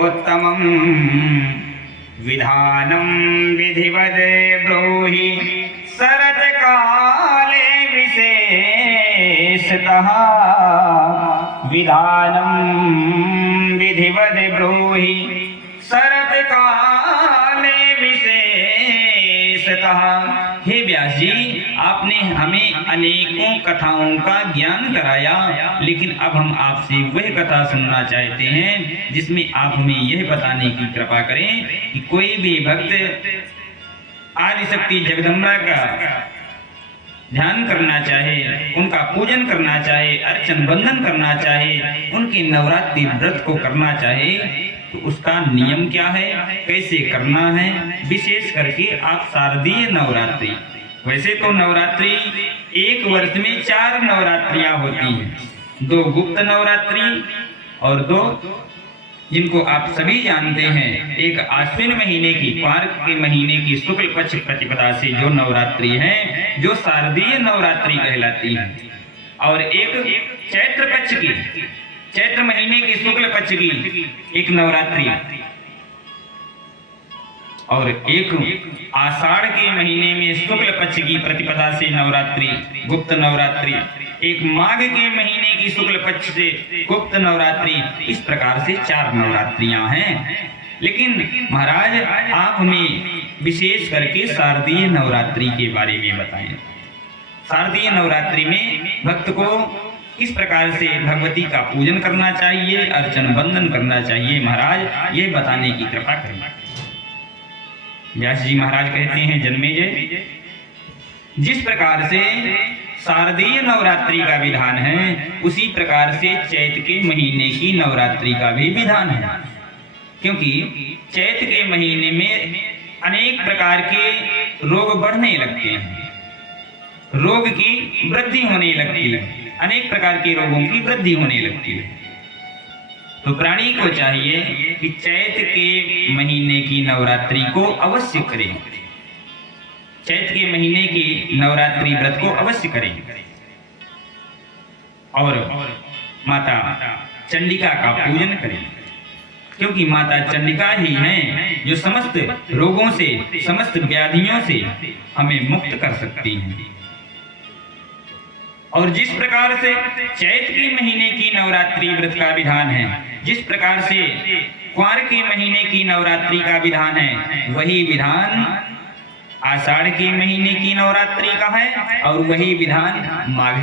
पुरुषोत्तमं विधानं विधिवद ब्रूहि शरत्काले विशेषतः विधानं विधिवद ब्रूहि शरत्काले विशेषतः। हे व्यास जी, आपने हमें अनेकों कथाओं का ज्ञान कराया, लेकिन अब हम आपसे वह कथा सुनना चाहते हैं जिसमें आप हमें यह बताने की कृपा करें कि कोई भी भक्त आदिशक्ति जगदम्बा का ध्यान करना चाहे, उनका पूजन करना चाहे, अर्चन बंदन करना चाहे, उनके नवरात्रि व्रत को करना चाहे, तो उसका नियम क्या है, कैसे करना है। विशेष करके आप शारदीय नवरात्रि, वैसे तो नवरात्रि एक वर्ष में 4 नवरात्रियां होती हैं, 2 गुप्त नवरात्रि और 2 जिनको आप सभी जानते हैं, एक आश्विन महीने की कार्तिक के महीने की शुक्ल पक्ष प्रतिपदा से जो नवरात्रि है जो शारदीय नवरात्रि कहलाती है, और एक चैत्र पक्ष की, चैत्र महीने की शुक्ल पक्ष की एक नवरात्रि, और एक आषाढ़ के महीने में शुक्ल पक्ष की प्रतिपदा से नवरात्रि गुप्त नवरात्रि, एक माघ के महीने की शुक्ल पक्ष से गुप्त नवरात्रि। इस प्रकार से 4 नवरात्रियां हैं। लेकिन महाराज आप हमें विशेष करके शारदीय नवरात्रि के बारे में बताएं। शारदीय नवरात्रि में भक्त को किस प्रकार से भगवती का पूजन करना चाहिए, अर्चन बंदन करना चाहिए, महाराज ये बताने की कृपा करें। व्यास जी महाराज कहते हैं, जन्मेजय, जिस प्रकार से शारदीय नवरात्रि का विधान है उसी प्रकार से चैत के महीने की नवरात्रि का भी विधान है, क्योंकि चैत के महीने में अनेक प्रकार के रोग बढ़ने लगते हैं, रोग की वृद्धि होने लगती है, अनेक प्रकार के रोगों की वृद्धि होने लगती है। तो प्राणी को चाहिए कि चैत के महीने की नवरात्रि को अवश्य करें, चैत के महीने की नवरात्रि व्रत को अवश्य करें, और माता चंडिका का पूजन करें, क्योंकि माता चंडिका ही हैं जो समस्त रोगों से, समस्त व्याधियों से हमें मुक्त कर सकती हैं। और जिस प्रकार से चैत के महीने की नवरात्रि व्रत का विधान है, जिस प्रकार से कुंवार के महीने की नवरात्रि का विधान है, वही विधान आषाढ़ के महीने की नवरात्रि का है और वही विधान माघ